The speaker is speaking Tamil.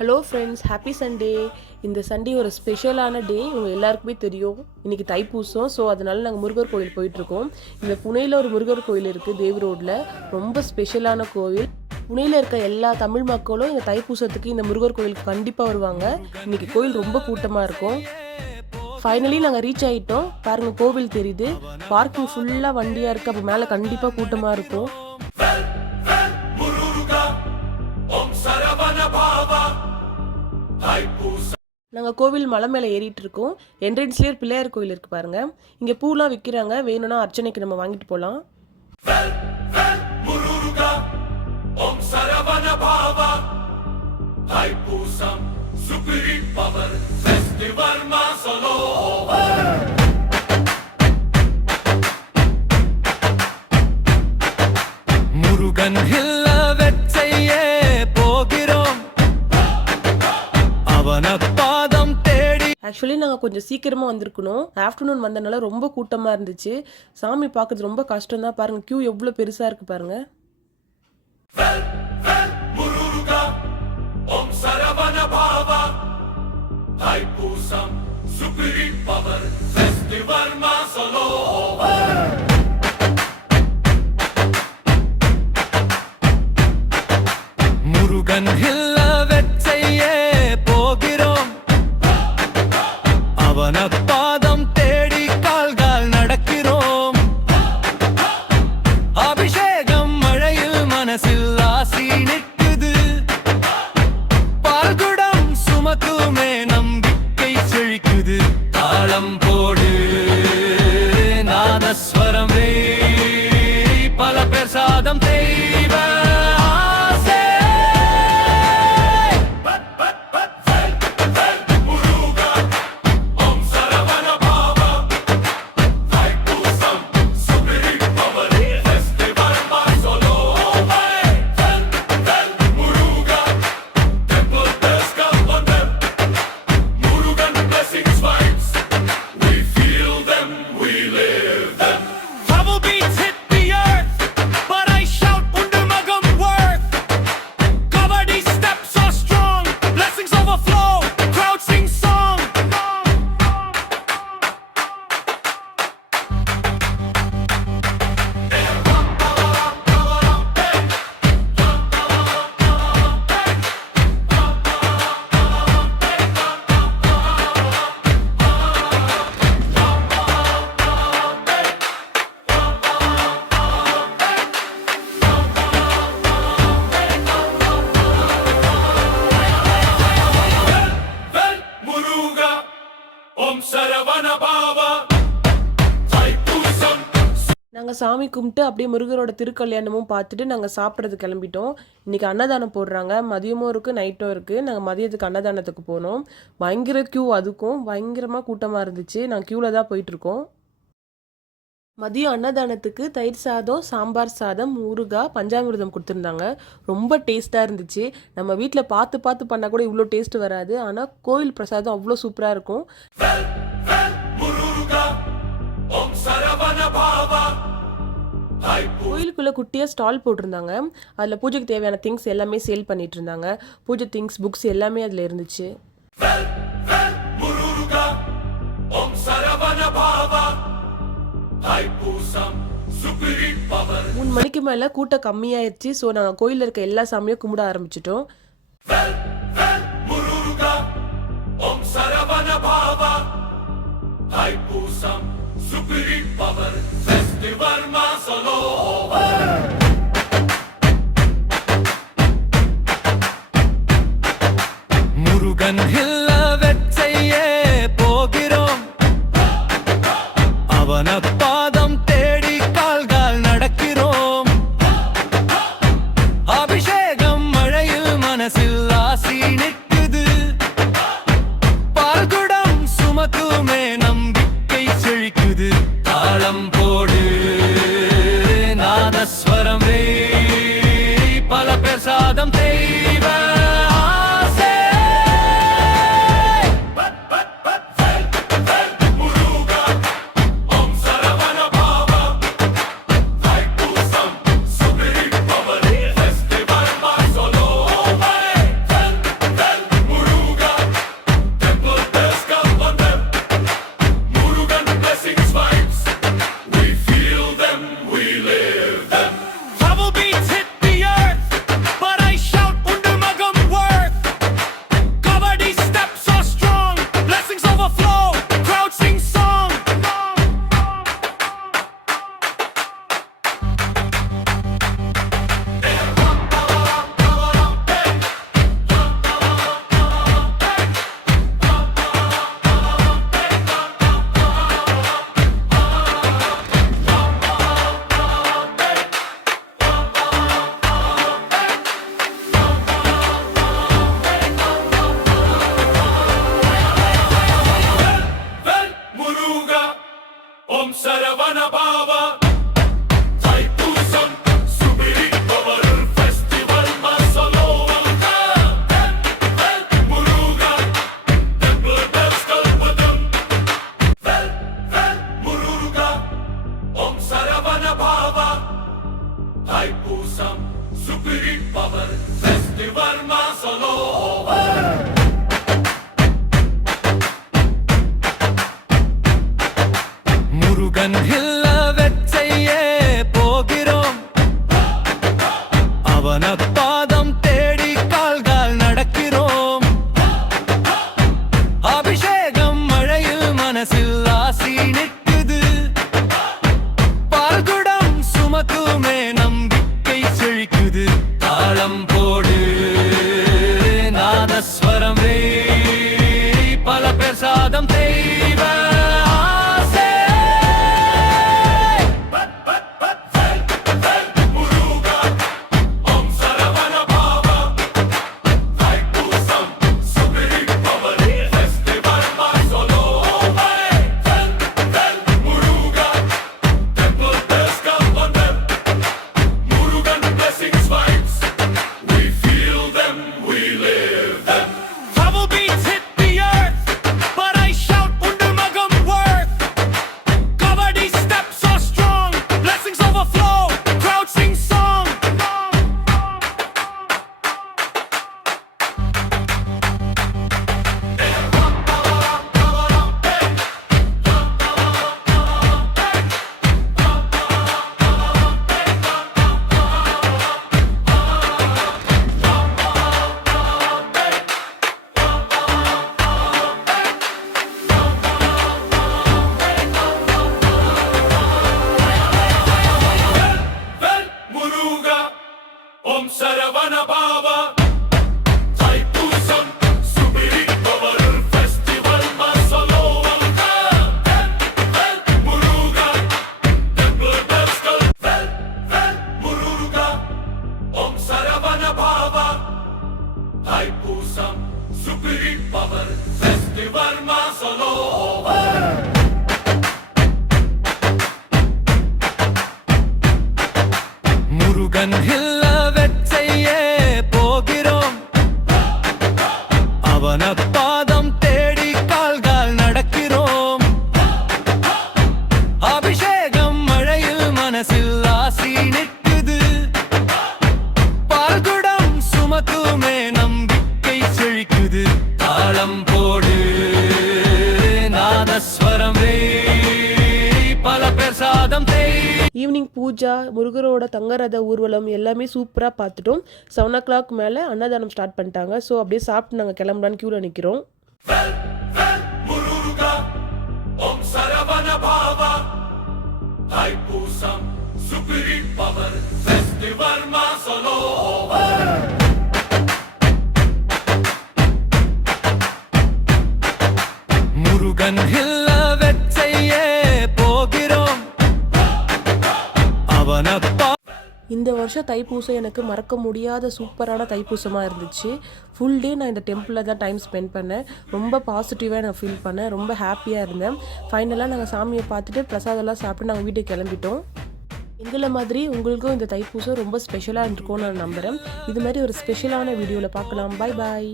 Hello friends, happy Sunday. இந்த சண்டே ஒரு ஸ்பெஷலான டே. உங்கள் எல்லாருக்குமே தெரியும், இன்றைக்கி தைப்பூசம். ஸோ அதனால நாங்கள் முருகர் கோயில் போயிட்டுருக்கோம். இந்த புனேயில் ஒரு முருகர் கோயில் இருக்குது, தேவ் ரோட்டில். ரொம்ப ஸ்பெஷலான கோவில். புனேயில் இருக்க எல்லா தமிழ் மக்களும் இந்த தைப்பூசத்துக்கு இந்த முருகர் கோயிலுக்கு கண்டிப்பாக வருவாங்க. இன்றைக்கி கோயில் ரொம்ப கூட்டமாக இருக்கும். ஃபைனலி நாங்கள் ரீச் ஆகிட்டோம். பாருங்கள், கோவில் தெரியுது. பார்க்கிங் ஃபுல்லாக வண்டியாக இருக்குது. அப்போ மேலே கண்டிப்பாக கூட்டமாக இருக்கும். நாங்கள் கோவில் மலை மேலே ஏறிட்டு இருக்கோம். என்ட்ரன்ஸ்லேயே பிள்ளையார் கோயில் இருக்கு பாருங்க. இங்கே பூலாம் விற்கிறாங்க, வேணும்னா அர்ச்சனைக்கு நம்ம வாங்கிட்டு போகலாம். முருகன் ஆக்சுவலி நாங்கள் கொஞ்சம் சீக்கிரமாக வந்திருக்கணும். ஆஃப்டர்நூன் வந்தனால ரொம்ப கூட்டமாக இருந்துச்சு. சாமி பார்க்கறது ரொம்ப கஷ்டம் தான். பாருங்கள், கியூ எவ்வளோ பெருசாக இருக்குது பாருங்கள். முருகன் பாதம் தேடி கால்கால் நடக்கிறோம். அபிஷேகம் மழையில் மனசில் ஆசி நிற்குது. பால்குடம் சுமக்குமே நம்பிக்கை செழிக்குது. தாளம் போடு நாதஸ்வரம் வே, பல பேர் சாதம் தெய்வ நாங்கள் சாமி கும்பிட்டு அப்படியே முருகரோட திருக்கல்யாணமும் பார்த்துட்டு நாங்கள் சாப்பிட்றது கிளம்பிட்டோம். இன்றைக்கி அன்னதானம் போடுறாங்க. மதியமும் இருக்குது, நைட்டும் இருக்குது. நாங்கள் மதியத்துக்கு அன்னதானத்துக்கு போனோம். பயங்கர க்யூ, அதுக்கும் பயங்கரமாக கூட்டமாக இருந்துச்சு. நாங்கள் க்யூவில் தான் போயிட்டுருக்கோம். மதியம் அன்னதானத்துக்கு தயிர் சாதம், சாம்பார் சாதம், ஊறுகாய், பஞ்சாமிர்தம் கொடுத்துருந்தாங்க. ரொம்ப டேஸ்ட்டாக இருந்துச்சு. நம்ம வீட்டில் பார்த்து பார்த்து பண்ணால் கூட இவ்வளோ டேஸ்ட் வராது. ஆனால் கோயில் பிரசாதம் அவ்வளோ சூப்பராக இருக்கும். கோயிலுக்குள்ள குட்டியா ஸ்டால் போட்டிருந்தாங்க. அதில் பூஜைக்கு தேவையான திங்ஸ் எல்லாமே சேல் பண்ணிட்டு இருந்தாங்க. பூஜை திங்ஸ், புக்ஸ் எல்லாமே அதில் இருந்துச்சு. 3 மணிக்கு மேலே கூட்டம் கம்மியாயிருச்சு. ஸோ நாங்கள் கோயிலில் இருக்க எல்லா சாமியும் கும்பிட ஆரம்பிச்சிட்டோம். முருகன் வெச்சையே போகிறோம். அவன பாதம் தேடி கால்கால் நடக்கிறோம். அபிஷேகம் மழையில் மனசில் ஆசி நிற்குது. பால்குடம் சுமக்குமே நம்பிக்கை செழிக்குது. தாளம் போடு நாதஸ்வரம் வே, பல பேர் சாதம் தெய்வ ஆசை. பிரசாதம் தெய்வ ஆசை. Trouble beats hit the earth, but I shout undir magam worth. Kabaddi steps are strong, blessings overflow, crowd sing song. Muruga, Om Saravana Baba. Thaipusam, Subirit Bavarul Festival Masalovalka. Muruga, Temple bells call. Muruga, Om Saravana Baba. Thaipusam, Subirit Bavarul Festival Masalovalka. Murugan ஹில்ல வெச்சையே போகிறோம், அவன பாதம் தேடி கால்கால் நடக்கிறோம். அபிஷேகம் மழையில் மனசில் ஆசி நிற்குது, பால்குடம் சுமக்குமே நம்பிக்கை செழிக்குது. தாளம் போடு நாதஸ்வரம் வே பல பிரசாதம் தேய். ஈவினிங் பூஜா, முருகரோட தங்கரத ஊர்வலம் எல்லாமே சூப்பராக பார்த்துட்டோம். 7 o'clock மேலே அன்னதானம் ஸ்டார்ட் பண்ணிட்டாங்க. ஸோ அப்படியே சாப்பிட்டு நாங்கள் கிளம்பலான்னு க்யூவில் நிற்கிறோம். Muruga, Om Saravana Baba. Thaipusam, Subirit Bavar Festival Masalovalka. Murugan ஹில்ல வெச்சையே போகிறோம், அவனப்பா. இந்த வருஷம் தைப்பூசம் எனக்கு மறக்க முடியாத சூப்பரான தைப்பூசமாக இருந்துச்சு. ஃபுல் டே நான் இந்த டெம்பிளில் தான் டைம் ஸ்பெண்ட் பண்ணேன். ரொம்ப பாசிட்டிவாக நான் ஃபீல் பண்ணேன், ரொம்ப ஹாப்பியாக இருந்தேன். ஃபைனலாக நாங்கள் சாமியை பார்த்துட்டு பிரசாதம்லாம் சாப்பிட்டு நாங்கள் வீட்டுக்கு கிளம்பிட்டோம். எங்களை மாதிரி உங்களுக்கும் இந்த தைப்பூசம் ரொம்ப ஸ்பெஷலாக இருக்கும்னு நான் நம்புகிறேன். இது மாதிரி ஒரு ஸ்பெஷலான வீடியோவில் பார்க்கலாம். பாய் பாய்.